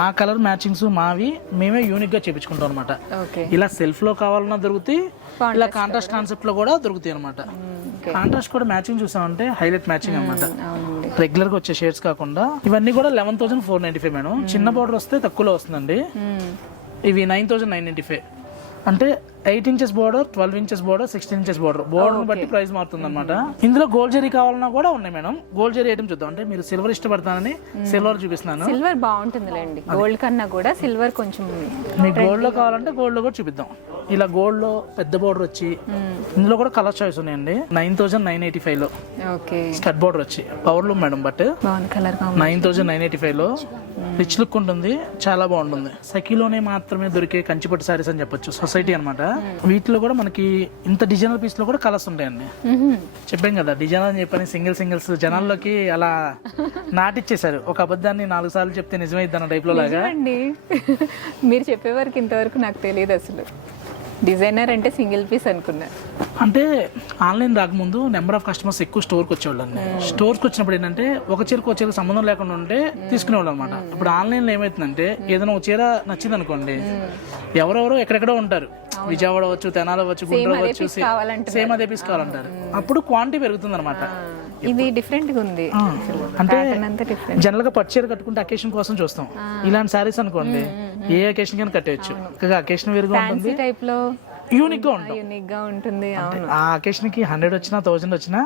మా కలర్ మ్యాచింగ్స్ మావి మేమే యూనిక్ గా చేపించుకుంటాం అనమాట. ఇలా సెల్ఫ్ లో కావాలన్నా దొరుకుతాయి, ఇలా కాంట్రాస్ట్ కాన్సెప్ట్ లో కూడా దొరుకుతాయి అనమాట. కాంట్రాస్ట్ కూడా మ్యాచింగ్ చూసామంటే హైలైట్ మ్యాచింగ్ అనమాట. రెగ్యులర్ గా వచ్చే షేడ్స్ కాకుండా ఇవన్నీ కూడా 11,495 మేడం. చిన్న బార్డర్ వస్తే తక్కువలో వస్తుందండి. ఇవి 9,995 అంటే 8 inches border, 12 inches border, 16 inches border. Border బట్టి ప్రైస్ మారుతుంది అనమాట. ఇందులో గోల్డ్ జరీ కావాలన్నా కూడా ఉన్నాయి మేడం. గోల్డ్ జరీ ఐటమ్ చూద్దాం. అంటే మీరు సిల్వర్ ఇష్టపడతానని సిల్వర్ చూపిస్తున్నాను. సిల్వర్ బాగుంటుందిలేండి, గోల్డ్ కన్నా కూడా సిల్వర్ కొంచెం. మీకు గోల్డ్ లో కావాలంటే గోల్డ్ లో కూడా చూపిద్దాం. ఇలా గోల్డ్ లో పెద్ద బార్డర్ వచ్చి ఇందులో కూడా కలర్ చాయిస్ ఉన్నాయండి. 9,985 లో స్కట్ బార్డర్ వచ్చి పవర్ లూమ్ మేడం. బట్ 9,985 లో రిచ్ లుక్ ఉంటుంది, చాలా బాగుంటుంది. సఖీలోనే మాత్రమే దొరికే కంచిపట్టు సారీస్ అని చెప్పొచ్చు, సొసైటీ అనమాట. వీటిలో కూడా మనకి ఇంత డిజైనర్ పీస్ లో కూడా కలర్స్ ఉంటాయండి. చెప్పాం కదా డిజైనర్ అని చెప్పని సింగిల్స్ జనాల్లోకి అలా నాటిచ్చేసారు. ఒక అబద్ధాన్ని 4 సార్లు చెప్తే నిజమైద్ది అన్న టైప్ లో లాగా. మీరు చెప్పే వరకు ఇంతవరకు నాకు తెలియదు అసలు. డిజైనర్ అంటే సింగిల్ పీస్ అనుకున్నా. అంటే ఆన్లైన్ రాకముందు నెంబర్ ఆఫ్ కస్టమర్స్ ఎక్కువ స్టోర్కి వచ్చేవాళ్ళండి. స్టోర్కి వచ్చినప్పుడు ఏంటంటే ఒక చీరకు చీరకు సంబంధం లేకుండా ఉంటే తీసుకునేవాళ్ళు అనమాట. ఇప్పుడు ఆన్లైన్లో ఏమవుతుందంటే ఏదైనా ఒక చీర నచ్చింది అనుకోండి, ఎవరెవరో ఎక్కడెక్కడో ఉంటారు, విజయవాడ అవ్వచ్చు, తెనాలి అవ్వచ్చు, గుంటూరు అవ్వచ్చు, సేమ్ అదే పీస్ కావాలంటారు. అప్పుడు క్వాంటిటీ పెరుగుతుంది అనమాట. ఇది డిఫరెంట్ గా ఉంది. అంటే జనరల్ గా పట్టు చీర కట్టుకుంటే అకేషన్ కోసం చూస్తాం. ఇలాంటి సారీస్ అనుకోండి ఏ అకేషన్ కైనా కట్టేయచ్చు. అకేషన్ వేరుగా ఉంటుంది, యూనిక్ గా ఉంటుంది. ఆ అకేషన్ కి 100 వచ్చినా 1000 వచ్చినా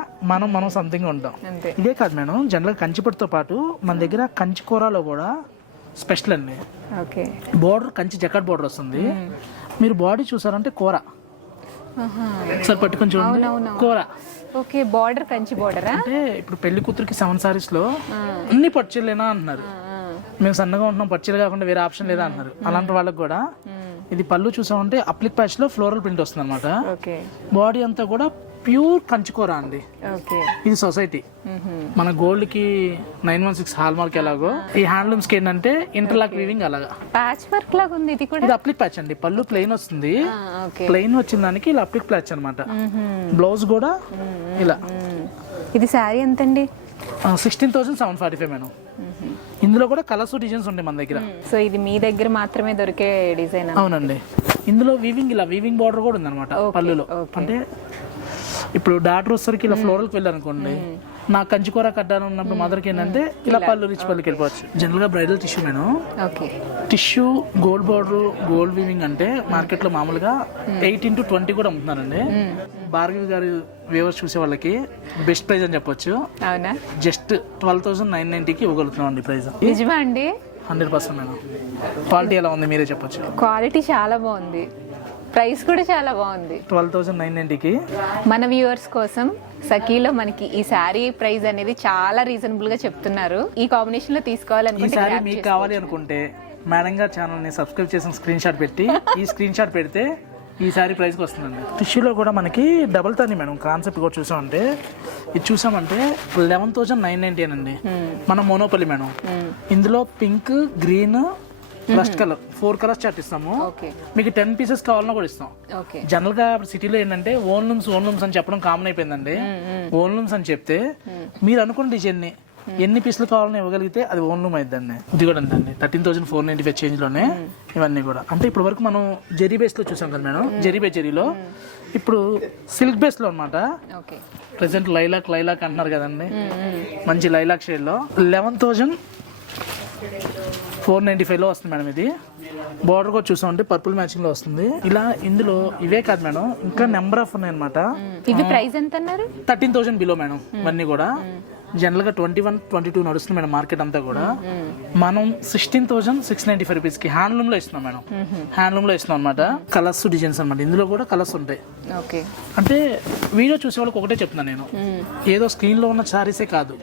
మనం సంథింగ్ ఉంటాం. ఇదే కాదు మేడం, జనరల్ కంచిపట్టుతో పాటు మన దగ్గర కంచి కూరలో కూడా స్పెషల్ అండి. బోర్డర్ కంచి జకాట్ బోర్డర్ వస్తుంది. మీరు బాడీ చూసారంటే కూర సార్ పట్టుకొని చూడండి, కూర. Okay, border Kanchi border. అంటే ఇప్పుడు పెళ్లి కూతురికి 7 సారీస్ లో అన్ని పట్టుచీరలేనా అంటున్నారు. మేము సన్నగా ఉంటున్నాం, పట్టుచీర కాకుండా వేరే ఆప్షన్ లేదా అంటున్నారు. అలాంటి వాళ్ళకి కూడా ఇది పళ్ళు చూసామంటే అప్లిక్ ప్యాచ్ లో ఫ్లోరల్ ప్రింట్ వస్తుంది అనమాట. బాడీ అంతా కూడా ప్యూర్ కంచుకూర అండి. ఇది సొసైటీ. మన గోల్డ్ కి 916 హాల్ మార్క్ ఎలాగో ఈ హ్యాండ్లూమ్స్ కి ఏంటంటే ఇంటర్లాక్ వీవింగ్ అలాగా ప్యాచ్ వర్క్ లాగా ఉంది. ఇది కూడా ఇది అప్లిక్ ప్యాచ్ అండి. పళ్ళు ప్లెయిన్ వస్తుంది, ప్లెయిన్ వచ్చిన దానికి ఇలా అప్లిక్ ప్యాచ్ అనమాట. బ్లౌజ్ కూడా ఇలా. ఇది శారీ ఎంతండి? 16,745 మేడం. ఇందులో కూడా కలర్స్ డిజైన్స్ ఉంటాయి మన దగ్గర. సో ఇది మీ దగ్గర మాత్రమే దొరికే డిజైన్? అవునండి. ఇందులో వీవింగ్ ఇలా వీవింగ్ బార్డర్ కూడా ఉంది అనమాట పళ్ళులో. అంటే ఇప్పుడు డాటర్ వచ్చరికి ఇలా ఫ్లోరల్కి వెళ్ళారనుకోండి, నా కంచికూర కట్టాను ఉన్నప్పుడు మదర్కి ఏంటంటే ఇలా పళ్ళు రిచ్ పళ్ళుకి వెళ్ళిపోవచ్చు. జనరల్ గా బ్రైడల్ టిష్యూ నేను tissue gold border gold weaving అంటే మార్కెట్ లో మామూలుగా 8x20 కూడా అమ్ముతున్నారండి. భార్గవి గారి వ్యూవర్స్ చూసే వాళ్ళకి బెస్ట్ ప్రైస్ అని చెప్పొచ్చు. జస్ట్ 12,990కి ఇవ్వగలుగుతున్నాం అండి ప్రైస్. నిజమా అండి? 100% మేడం. క్వాలిటీ ఎలా ఉంది మీరే చెప్పొచ్చు. క్వాలిటీ చాలా బాగుంది, ప్రైస్ కూడా చాలా బాగుంది. 12,990కి మన వ్యూవర్స్ కోసం సఖీలో మనకి ఈ శారీ ప్రైస్ అనేది చాలా రీజనబుల్ గా చెప్తున్నారు. ఈ కాంబినేషన్ లో తీసుకోవాలనుకుంటే, ఈ శారీ మీకు కావాలి అనుకుంటే మేడం గారు ఛానల్ ని సబ్స్క్రైబ్ చేసిన స్క్రీన్ షాట్ పెట్టి ఈ స్క్రీన్ షాట్ పెడితే ఈ శారీ ప్రైస్కి వస్తుందండి. టిష్యూలో కూడా మనకి డబుల్ తాని మేడం కాన్సెప్ట్ కూడా చూసామంటే ఇది చూసామంటే 11,990 అండి. మన మోనోపల్లి మేడం. ఇందులో pink, green, rust colour 4 colours chart ఇస్తాము. మీకు 10 పీసెస్ కావాలన్నా కూడా ఇస్తాం. జనరల్ గా సిటీలో ఏంటంటే ఓన్ లూమ్స్ అని చెప్పడం కామన్ అయిపోయిందండి. ఓన్ లూమ్స్ అని చెప్తే మీరు అనుకున్న డిజైన్ ని ఎన్ని పీసులు కావాలని ఇవ్వగలిగితే అది ఓన్ లూమ్ అయిద్దండి. ఇది కూడా అండి 13,495 చేంజ్ లోనే ఇవన్నీ కూడా. అంటే ఇప్పుడు వరకు మనం జెరీ బేస్ లో చూసాం కదా మేడం, జెరీ బేస్ జెరీలో ఇప్పుడు సిల్క్ బేస్ లో అనమాట. ప్రెసెంట్ లైలాక్ అంటున్నారు కదండి, మంచి లైలాక్ షేడ్ లో 495లో వస్తుంది మేడం. ఇది బార్డర్ కూడా చూసామంటే పర్పుల్ మ్యాచింగ్ లో వస్తుంది. ఇలా ఇందులో ఇవే కాదు మేడం, ఇంకా నెంబర్ ఆఫ్ ఉన్నాయి అనమాట. ఇవి ప్రైస్ ఎంత అన్నారు? 13,000 బిలో మేడం. ఇవన్నీ కూడా జనరల్ గా 21, 22 నడుస్తుంది మేడం మార్కెట్ అంతా కూడా. మనం 16,695 రూపీస్ కి హ్యాండ్లూమ్ లో ఇస్తున్నాం మేడం. హ్యాండ్లూమ్ లో ఇస్తున్నాం అనమాట. కలర్స్ డిజైన్స్ అనమాట. ఇందులో కూడా కలర్స్ ఉంటాయి. ఓకే, అంటే వీడియో చూసే వాళ్ళకి ఒకటే చెప్తున్నాను నేను, ఏదో స్క్రీన్ లో ఉన్న సారీసే కాదు,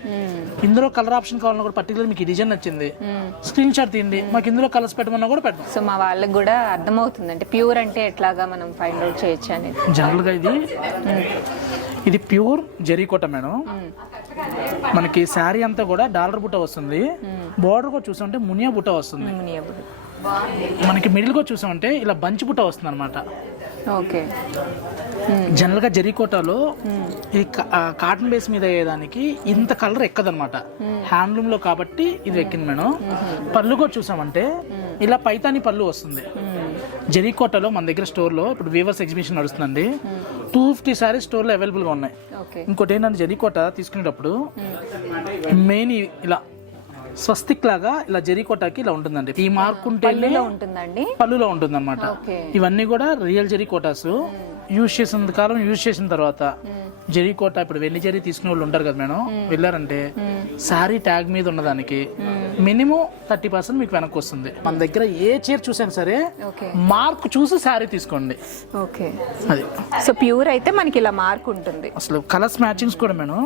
ఇందులో కలర్ ఆప్షన్ కావాలన్నా కూడా పర్టికులర్ మీకు ఈ డిజైన్ నచ్చింది స్క్రీన్ షాట్ తీయండి, మాకు ఇందులో కలర్స్ పెట్టమన్నా కూడా పెడతాం. సో మా వాళ్ళకి కూడా అర్థమవుతుంది అంటే ప్యూర్ అంటే ఎట్లాగా మనం ఫైండ్ అవుట్ చేయొచ్చు అనేది. జనరల్ గా ఇది ప్యూర్ జరీకోట మేడం. మనకి శారీ అంతా కూడా డాలర్ బుట్ట వస్తుంది. బోర్డర్ కూడా చూసామంటే మునియా బుట్ట వస్తుంది. మనకి మిడిల్ కూడా చూసామంటే ఇలా బంచి బుట్ట వస్తుంది అనమాట. ఓకే, జనరల్ గా జరీకోటలో ఈ కాటన్ బేస్ మీద అయ్యేదానికి ఇంత కలర్ ఎక్కదనమాట. హ్యాండ్లూమ్ లో కాబట్టి ఇది ఎక్కింది మేడం. పళ్ళు కూడా చూసామంటే ఇలా పైతాని పళ్ళు వస్తుంది. జరీకోటలో మన దగ్గర స్టోర్ లో ఇప్పుడు వీవర్స్ ఎగ్జిబిషన్ నడుస్తుందండి. 250 సారీస్ స్టోర్ లో అవైలబుల్ గా ఉన్నాయి. ఇంకోటి ఏంటంటే జరీకోట తీసుకునేటప్పుడు మెయిన్ ఇలా స్వస్తిక్ లాగా ఇలా జరీకోటకి ఇలా ఉంటుందండి. ఈ మార్క్ ఉంటేనే ఉంటుందండి, పళ్ళులో ఉంటుంది అనమాట. ఇవన్నీ కూడా రియల్ జరీకోటాస్. యూజ్ చేసిన కాలం యూజ్ చేసిన తర్వాత జరీకోట ఇప్పుడు వెండి జరీ తీసుకునే వాళ్ళు ఉంటారు కదా మేడం, వెళ్ళారంటే శారీ ట్యాగ్ మీద ఉన్నదానికి మినిమం 30% మీకు వెనక్కి వస్తుంది. మన దగ్గర ఏ చీర చూసాను సరే మార్క్ చూసి శారీ తీసుకోండి. ఓకే, అది సో ప్యూర్ అయితే మనకి ఇలా మార్క్ ఉంటుంది. అసలు కలర్స్ మ్యాచింగ్స్ కూడా మేడం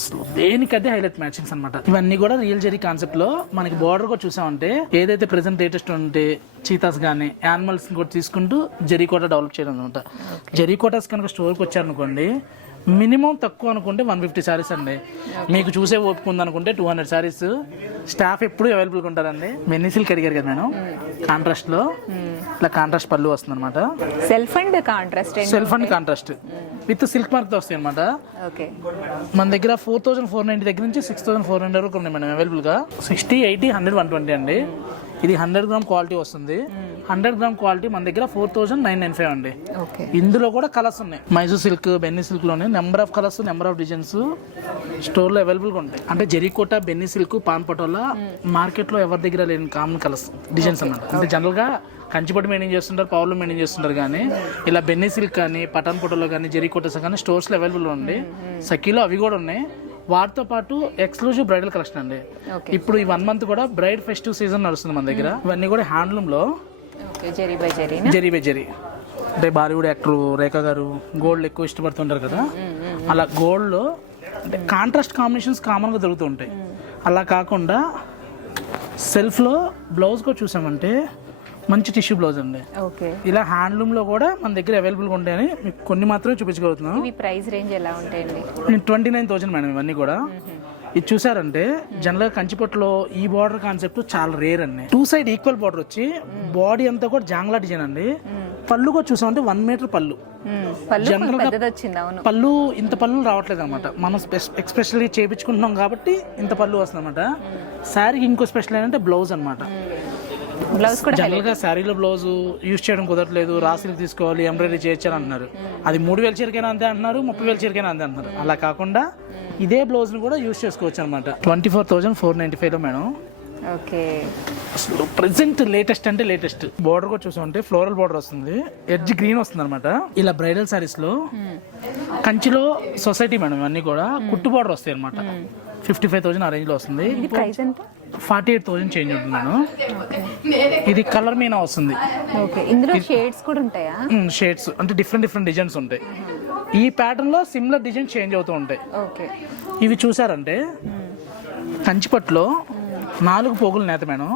అసలు దేనికదే హైలైట్ మ్యాచింగ్స్ అనమాట. ఇవన్నీ కూడా రియల్ జరీ కాన్సెప్ట్ లో మనకి బార్డర్ కూడా చూసామంటే ఏదైతే ప్రెసెంట్ లేటెస్ట్ ఉంటే చీతాస్ కానీ యానిమల్స్ కూడా తీసుకుంటూ జరీకోట డెవలప్ చేయడం అనమాట. జరీకోటాస్ కనుక స్టోర్కి వచ్చారనుకోండి మినిమం తక్కువ అనుకుంటే 150 సారీస్ అండి. మీకు చూసే ఓపిక ఉందనుకుంటే 200 సారీస్. స్టాఫ్ ఎప్పుడు అవైలబుల్గా ఉంటారండి. మెన్నీ సిల్క్ అడిగారు కదా మేడం, కాంట్రాస్ట్ లో ఇట్లా కాంట్రాస్ట్ పళ్ళు వస్తుంది అనమాట. Self and contrast, self and contrast with silk mark తో వస్తాయి అనమాట. మన దగ్గర 4,490 దగ్గర నుంచి 6,400 వరకు ఉన్నాయి మేడం అవైలబుల్ గా. 60, 80, 100, 120 అండి. ఇది 100 గ్రామ్ క్వాలిటీ వస్తుంది. 100 గ్రామ్ క్వాలిటీ మన దగ్గర 4,995 అండి. ఇందులో కూడా కలర్స్ ఉన్నాయి. మైసూర్ సిల్క్, బెన్నీ సిల్క్ లోనే number of colours, number of designs store లో అవైలబుల్ గా ఉంటాయి. అంటే జరీకోట, బెన్నీ సిల్క్, పాన్ పటోలా మార్కెట్ లో ఎవరి దగ్గర లేని కామన్ కలర్స్ డిజైన్స్ అన్నమాట. అంటే జనరల్ గా కంచిపట్టు మెయింటైన్ చేస్తుంటారు, పౌర్లు మెయింటైన్ చేస్తుంటారు, కానీ ఇలా బెన్నీ సిల్క్ కానీ పటాన్ పటోలో కానీ జరీకోటస్ కానీ స్టోర్స్ లో అవైలబుల్ ఉంది. సఖీలో అవి కూడా ఉన్నాయి. వాటితో పాటు ఎక్స్క్లూజివ్ బ్రైడల్ కలెక్షన్ అండి. ఇప్పుడు ఈ 1 మంత్ కూడా బ్రైడ్ ఫెస్టివ్ సీజన్ నడుస్తుంది మన దగ్గర. ఇవన్నీ కూడా హ్యాండ్లూమ్ లో జరీ బై జరీ. అంటే బాలీవుడ్ యాక్టర్ రేఖా గారు గోల్డ్ ఎక్కువ ఇష్టపడుతుంటారు కదా, అలా గోల్డ్ లో అంటే కాంట్రాస్ట్ కాంబినేషన్స్ కామన్ గా దొరుకుతూ ఉంటాయి. అలా కాకుండా సెల్ఫ్ లో బ్లౌజ్ కూడా చూసామంటే మంచి టిష్యూ బ్లౌజ్ అండి. ఇలా హ్యాండ్లూమ్ లో కూడా మన దగ్గర అవైలబుల్ గా ఉంటాయని మీకు కొన్ని మాత్రమే చూపించగలుగుతున్నాం. ప్రైస్ రేంజ్ ఎలా ఉంటాయండి? 29,000 మేడం. ఇవన్నీ కూడా ఇది చూసారంటే జనరల్ గా కంచిపట్టులో ఈ బార్డర్ కాన్సెప్ట్ చాలా రేర్ అండి. 2 సైడ్ ఈక్వల్ బార్డర్ వచ్చి బాడీ అంతా కూడా జాంగ్లా డిజైన్ అండి. పళ్ళు కూడా చూసామంటే 1 మీటర్ పళ్ళు. జనరల్ గా పళ్ళు ఇంత పళ్ళు రావట్లేదు అనమాట. మనం ఎక్స్పెషల్లీ చేయించుకుంటున్నాం కాబట్టి ఇంత పళ్ళు వస్తుంది అనమాట. శారీకి ఇంకో స్పెషల్ ఏంటంటే బ్లౌజ్ అనమాట. జనరల్ గా శారీలో బ్లౌజ్ యూజ్ చేయడం కుదరట్లేదు, రాసిలు తీసుకోవాలి, ఎంబ్రాయిడరీ చేయొచ్చని అంటున్నారు. అది 3,000 చీరకైనా అంతే అంటున్నారు, 30,000 చీరకైనా అంతే అంటున్నారు. అలా కాకుండా ఇదే బ్లౌజ్ ని కూడా యూజ్ చేసుకోవచ్చు అనమాట. 24,495 మేడం. అసలు ప్రెసెంట్ లేటెస్ట్ అంటే లేటెస్ట్. బోర్డర్ కూడా చూసామంటే ఫ్లోరల్ బోర్డర్ వస్తుంది, ఎడ్జ్ గ్రీన్ వస్తుంది అనమాట. ఇలా బ్రైడల్ సారీస్ లో కంచిలో సొసైటీ మేడం ఇవన్నీ కూడా కుట్టు బోర్డర్ వస్తాయి అనమాట. 55,000 ఆ రేంజ్ లో వస్తుంది. 48,000 చేంజ్ ఉంటుంది మేడం. ఇది కలర్ మీనా వస్తుంది. ఇందులో షేడ్స్ కూడా ఉంటాయా? షేడ్స్ అంటే డిఫరెంట్ డిజైన్స్ ఉంటాయి. ఈ ప్యాటర్న్ లో సిమిలర్ డిజైన్ చేంజ్ అవుతూ ఉంటాయి. ఇవి చూసారంటే కంచిపట్టులో 4 పోగులు నేత మేడం.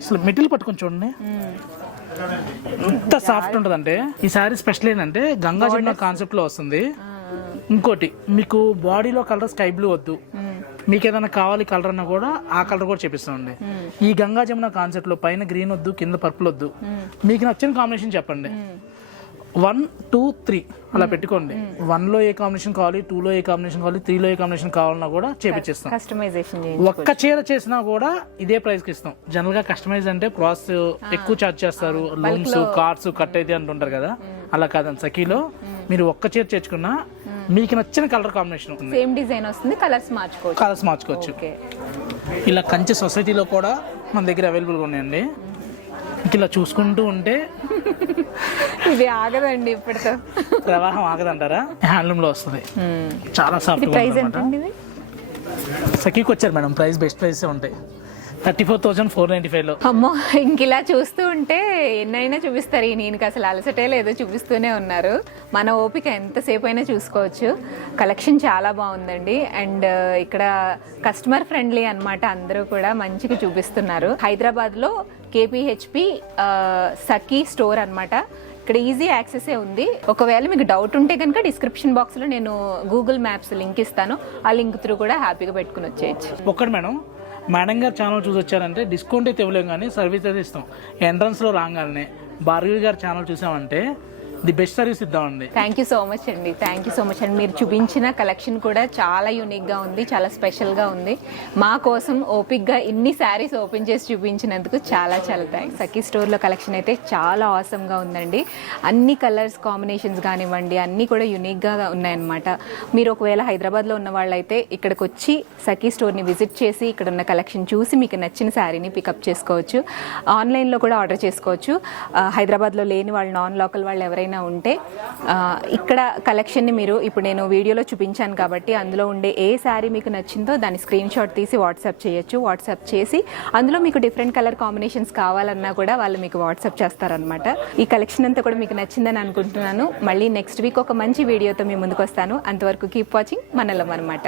అసలు మెటీరియల్ పట్టుకొని చూడండి ఎంత సాఫ్ట్ ఉంటుందంటే. ఈ సారీ స్పెషల్ ఏంటంటే గంగా జమున కాన్సెప్ట్ లో వస్తుంది. ఇంకోటి మీకు బాడీలో కలర్ స్కై బ్లూ వద్దు, మీకు ఏదైనా కావాలి కలర్ అన్నా కూడా ఆ కలర్ కూడా చేపిస్తామండి. ఈ గంగా జమున కాన్సెప్ట్ లో పైన గ్రీన్ వద్దు, కింద పర్పుల్ వద్దు, మీకు నచ్చిన కాంబినేషన్ చెప్పండి. 1, 2, 3 అలా పెట్టుకోండి. 1 లో ఏ కాంబినేషన్ కావాలి, 2 లో ఏ కాంబినేషన్ కావాలి, 3 లో ఏ కాంబినేషన్ కావాలన్నా కూడా చేపిస్తాం. ఒక్క చీర చేసినా కూడా ఇదే ప్రైస్ కి ఇస్తాం. జనరల్ గా కస్టమైజ్ అంటే ప్రాసెస్ ఎక్కువ చార్జ్ చేస్తారు, లోన్స్ కార్డ్స్ కట్ అయితే అంటుంటారు కదా. అలా కాదండి, సఖీలో మీరు ఒక్క చీర చేర్చుకున్నా మీకు నచ్చిన కలర్ కాంబినేషన్ సేమ్ డిజైన్ వస్తుంది, కలర్స్ మార్చుకోవచ్చు. ఇలా కంచి సొసైటీలో కూడా మన దగ్గర అవైలబుల్గా ఉన్నాయండి. ఇంక ఇలా చూసుకుంటూ ఉంటే ఇది ఆగదండి ఇప్పటితో. ప్రవాహం ఆగదంటారా? హ్యాండ్లూమ్లో వస్తుంది, చాలా సాఫ్ట్. ప్రైస్ ఎంత అండి ఇది? సఖీకి వచ్చారు మేడం, ప్రైస్ బెస్ట్ ప్రైస్ ఉంటాయి 34,495లో. అమ్మో, ఇంక ఇలా చూస్తూ ఉంటే ఎన్నైనా చూపిస్తారు. ఈయనకి అసలు అలసటే లేదో చూపిస్తూనే ఉన్నారు. మన ఓపిక ఎంతసేపు అయినా చూసుకోవచ్చు. కలెక్షన్ చాలా బాగుందండి. అండ్ ఇక్కడ కస్టమర్ ఫ్రెండ్లీ అన్నమాట, అందరూ కూడా మంచిగా చూపిస్తున్నారు. హైదరాబాద్లో KPHP సఖీ స్టోర్ అన్నమాట. ఇక్కడ ఈజీ యాక్సెస్ ఉంది. ఒకవేళ మీకు డౌట్ ఉంటే కనుక డిస్క్రిప్షన్ బాక్స్లో నేను గూగుల్ మ్యాప్స్ లింక్ ఇస్తాను. ఆ లింక్ త్రూ కూడా హ్యాపీగా పెట్టుకుని వచ్చేయచ్చు. ఒక్కటి మేడం, మేడం గారు ఛానల్ చూసి వచ్చారంటే డిస్కౌంట్ అయితే ఇవ్వలేము కానీ సర్వీస్ అయితే ఇస్తాం. ఎంట్రన్స్లో రాగానే భార్గవి గారి ఛానల్ చూసామంటే ది బెస్ట్ సర్వీస్ ఇద్దామండి. థ్యాంక్ యూ సో మచ్ అండి. థ్యాంక్ యూ సో మచ్ అండి. మీరు చూపించిన కలెక్షన్ కూడా చాలా యూనిక్గా ఉంది, చాలా స్పెషల్గా ఉంది. మా కోసం ఓపిక్గా ఇన్ని శారీస్ ఓపెన్ చేసి చూపించినందుకు చాలా చాలా థ్యాంక్స్. సఖీ స్టోర్లో కలెక్షన్ అయితే చాలా ఆసమ్గా ఉందండి. అన్ని కలర్స్ కాంబినేషన్స్ కానివ్వండి అన్నీ కూడా యూనిక్గా ఉన్నాయన్నమాట. మీరు ఒకవేళ హైదరాబాద్లో ఉన్న వాళ్ళైతే ఇక్కడికి వచ్చి సఖీ స్టోర్ని విజిట్ చేసి ఇక్కడ ఉన్న కలెక్షన్ చూసి మీకు నచ్చిన శారీని పికప్ చేసుకోవచ్చు. ఆన్లైన్లో కూడా ఆర్డర్ చేసుకోవచ్చు. హైదరాబాద్లో లేని వాళ్ళు, నాన్ లోకల్ వాళ్ళు ఎవరైనా ఉంటే ఇక్కడ కలెక్షన్ని మీరు ఇప్పుడు నేను వీడియోలో చూపించాను కాబట్టి అందులో ఉండే ఏ శారీ మీకు నచ్చిందో దాని స్క్రీన్ షాట్ తీసి వాట్సాప్ చేయొచ్చు. వాట్సాప్ చేసి అందులో మీకు డిఫరెంట్ కలర్ కాంబినేషన్స్ కావాలన్నా కూడా వాళ్ళు మీకు వాట్సాప్ చేస్తారనమాట. ఈ కలెక్షన్ అంతా కూడా మీకు నచ్చిందని అనుకుంటున్నాను. మళ్ళీ నెక్స్ట్ వీక్ ఒక మంచి వీడియోతో మీ ముందుకు వస్తాను. అంతవరకు కీప్ వాచింగ్ మనలం అనమాట.